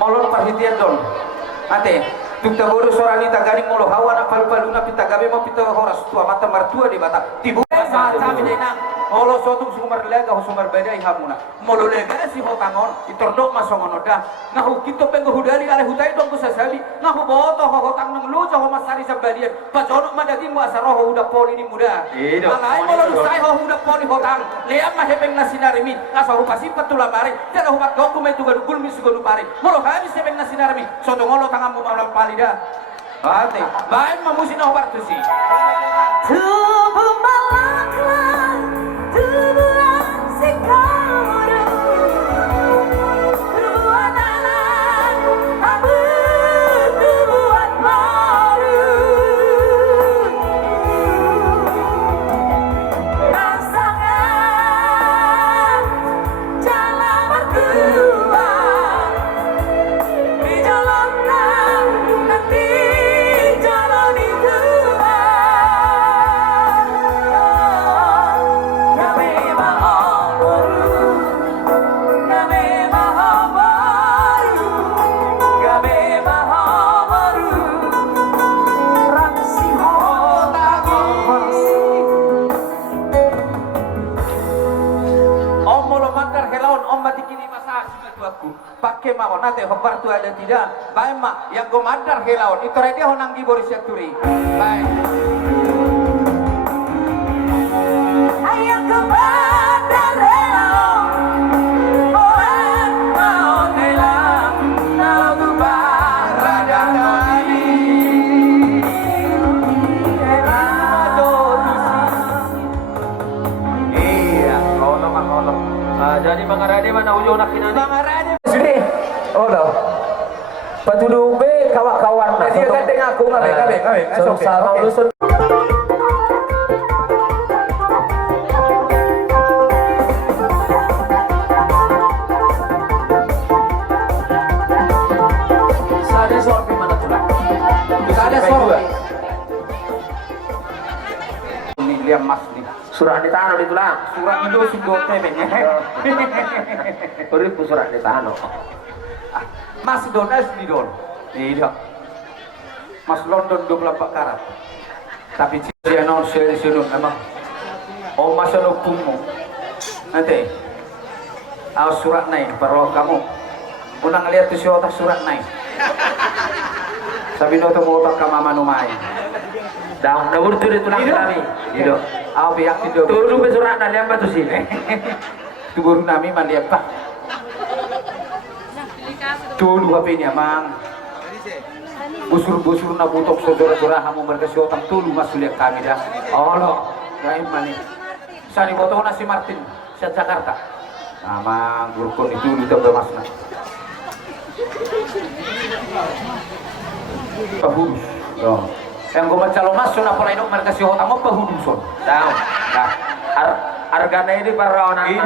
molon perhatian don ate tukta bodo sorani tagani molo hawa na palu-palu na pitagabe mo pito horas tua mata martua di bata tibu sa sabi dina molo sotung sumar lega ho sumar beda ihamuna molo lega si ho tangon itordok masongono da ngahu kito pengo hudali ale hutai dong kusasabi ngahu boto ho tang nang lujo ho masari sabalian pajono madagi mo asaro ho udah poli ni muda alai molo usai ho udah poli ho tang leam ma hepeng nasinarimi ngaso ho pasi patula mari jada ho mat dokumentu gadugul misugo pare molo habis hepeng nasinarimi soto ngolo tangan mo malam palida ate baik mamusina ho bartusi tubuh malaklah tubuh asikoru tubuhan alam abu tubuhan baru rasakan jalan berdua di jalan nanti jalan itu pakai mau nate hobar tu ada tidak baik mak yang go madar helaon itu ready honang di Boris Yaturi baik ayo ke madar helaon orang mau helang kalau ku barada kali iya kolong jadi mengarade mana ujung nak kinani mengarade sudah oh dah patudu be kawan-kawan nah dia kan dengan aku ngabe sama lulusan sada soal di mana tuh sada soal ini liam mas nih surah di tanah itu lah surah itu sungguh temenya beri surah di tanah mas donas di don tidak mas London 24 karat tapi dia non seri sunu memang oh masa hukummu nanti surat naik baru kamu unang lihat tuh siapa surat naik sabi no to mo ta kamama no mai dah urtu itu nak kami gitu au biak tido turu be surat na liam batu sih turu nami man liam pak tulu apa ini amang busur-busur na butok saudara-saudara hamu berkasih otang tulu masuk lihat kami dah Allah gaim mani sani boto na si Martin sa Jakarta amang gurukon itu lu tak bermasna pahudus yang gue mencalon masuk na pala inok merkasih otang mo pahuduson tahu nah harganya ini para orang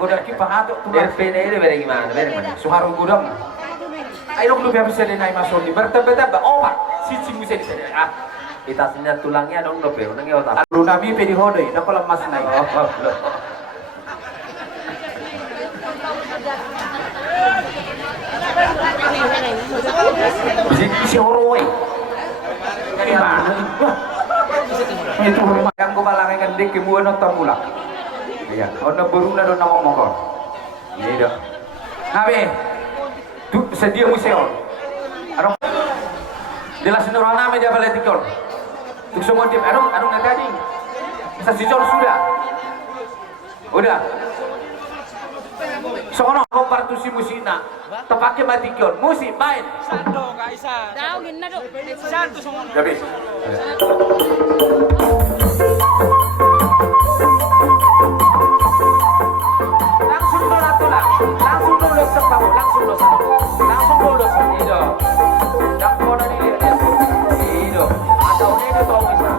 gudang kita hatok tuh RPN ini bagaimana suharu gudang ayo lu biar bisa dinai masuk di bertebet-tebet obat si cimu bisa disini kita senyat tulangnya dong lo be unangnya otak lu nami pedi hodoi dah kalau mas naik bisi horoi gimana itu rumah yang gue malang yang dik kemuan nonton pula iya ono beruna do nama mongkol iya dah nabe tu sedia museo arong jelasin orang nama dia balik tikor tu semua tim arong nanti aja bisa sicor sudah udah sono kompar tu si musina tepake matikor musi main Sando kaisa. Daw ginna do. Sando sono. habis langsung dolat tulang langsung lulus kamu langsung lulus itu yang kono ini dia itu atau ini tahu bisa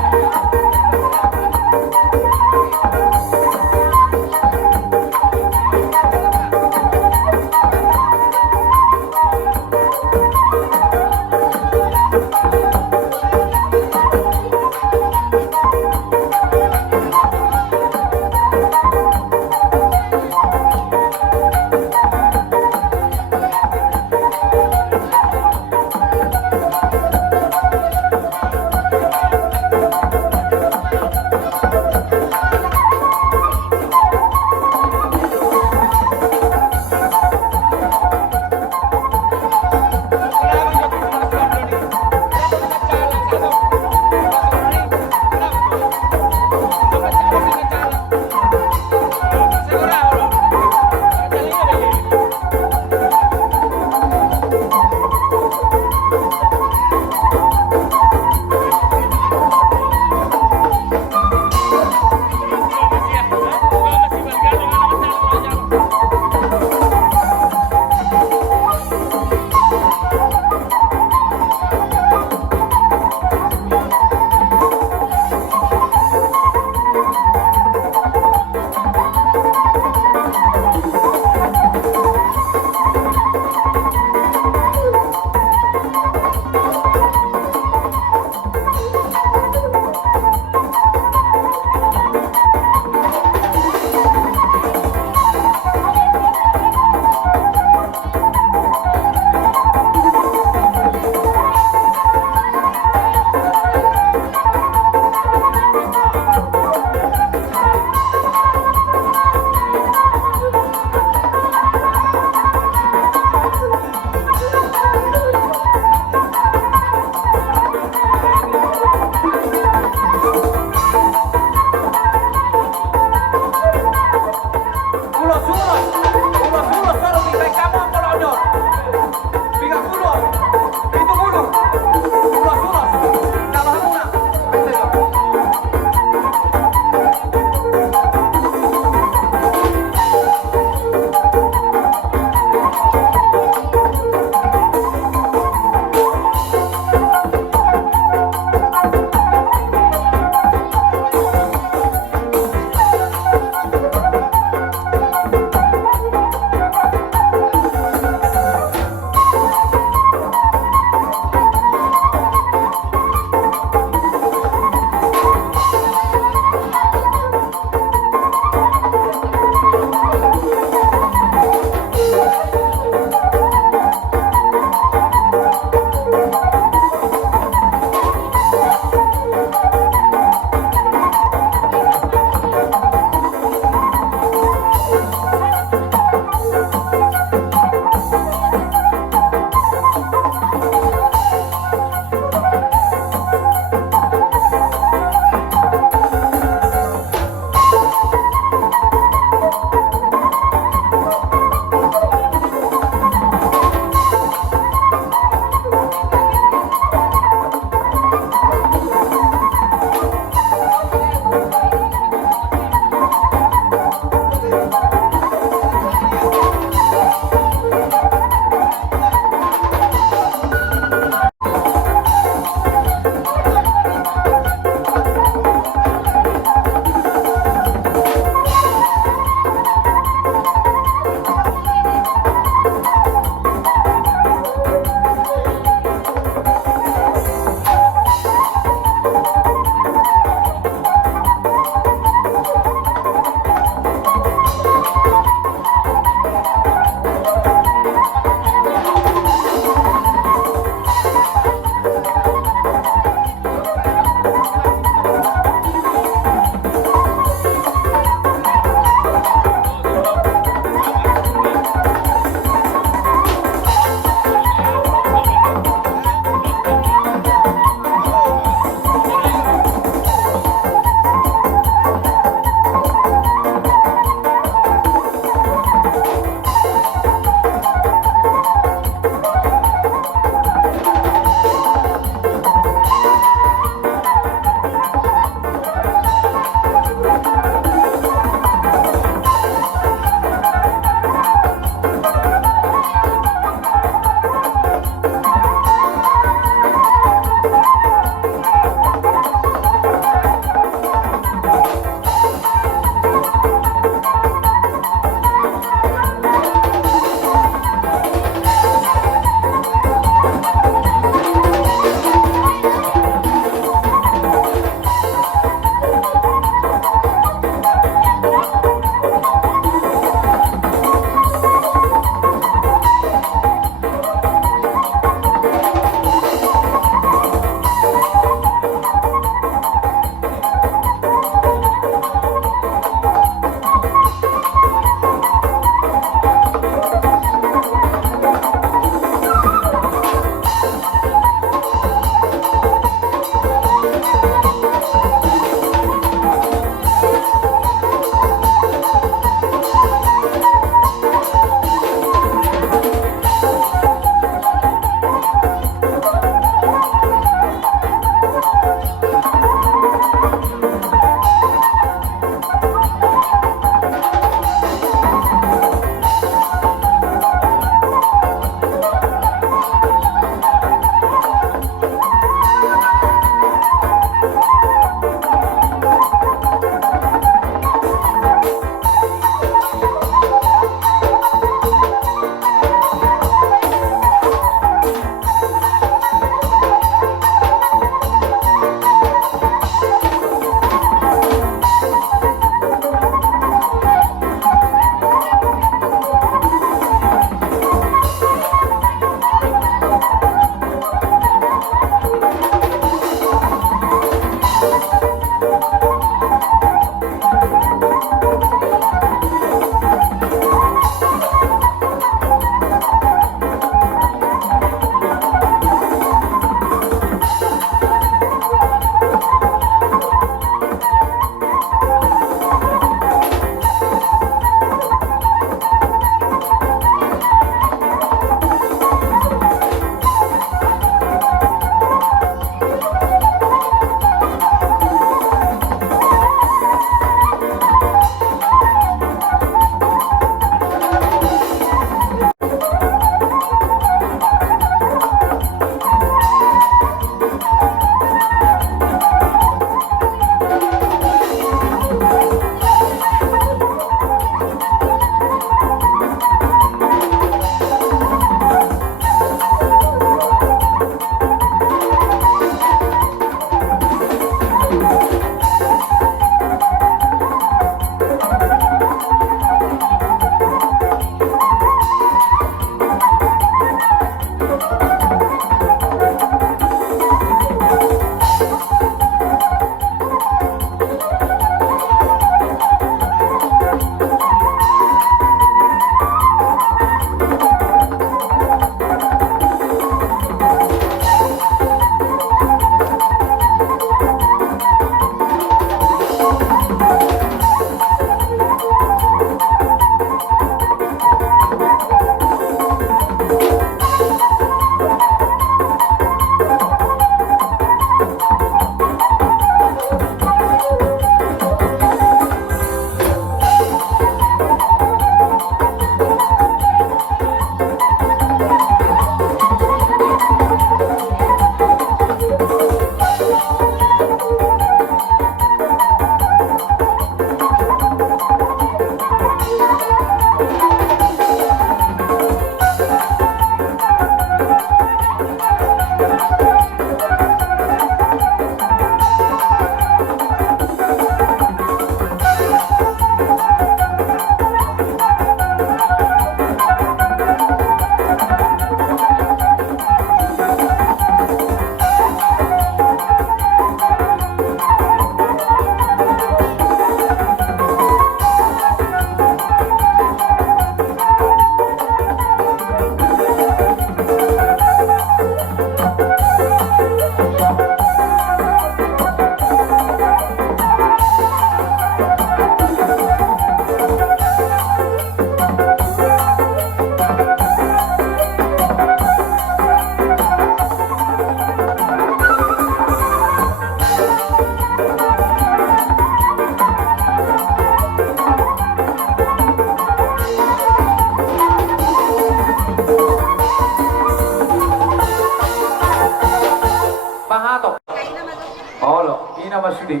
Olo, ina masudi.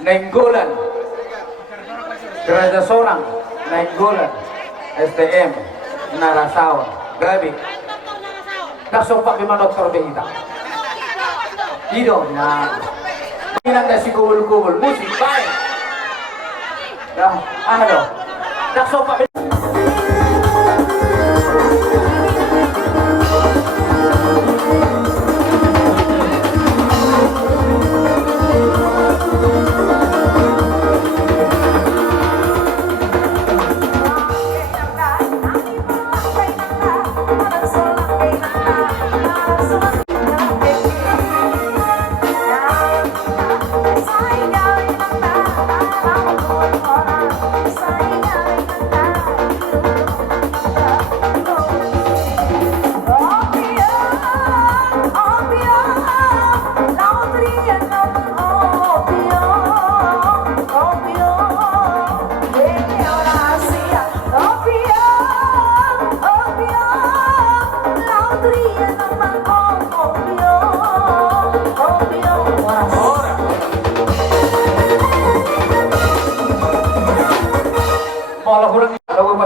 Nainggolan. Kerja seorang Nainggolan. STM Narasaon. Grabe. Kasumpa di mana dokter behita. Hidup na. Ilang na si kubul-kubul. Musik baik. Nah, ano? Kasumpa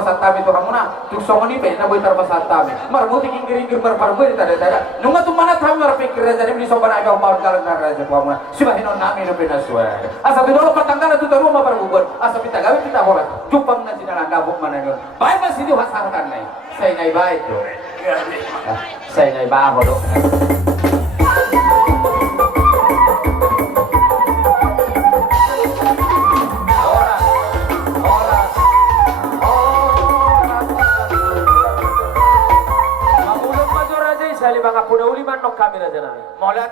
pasatami to kamu na tuksong ni pe na boy tar pasatami marbuti kingir-kingir marparboy tada nunga tu mana tahu marpikir jadi beli sopan aga umar kalang raja kamu sibahinon nami no penaswa asa bidolo patanggala tu taru ma parbugon asa pita gawe pita hola jupang na sinala gabok managon bae masih di hasarkan nai saya nai bae do saya nai ba hodo mga punauli man no kamera dyan. Mau lihat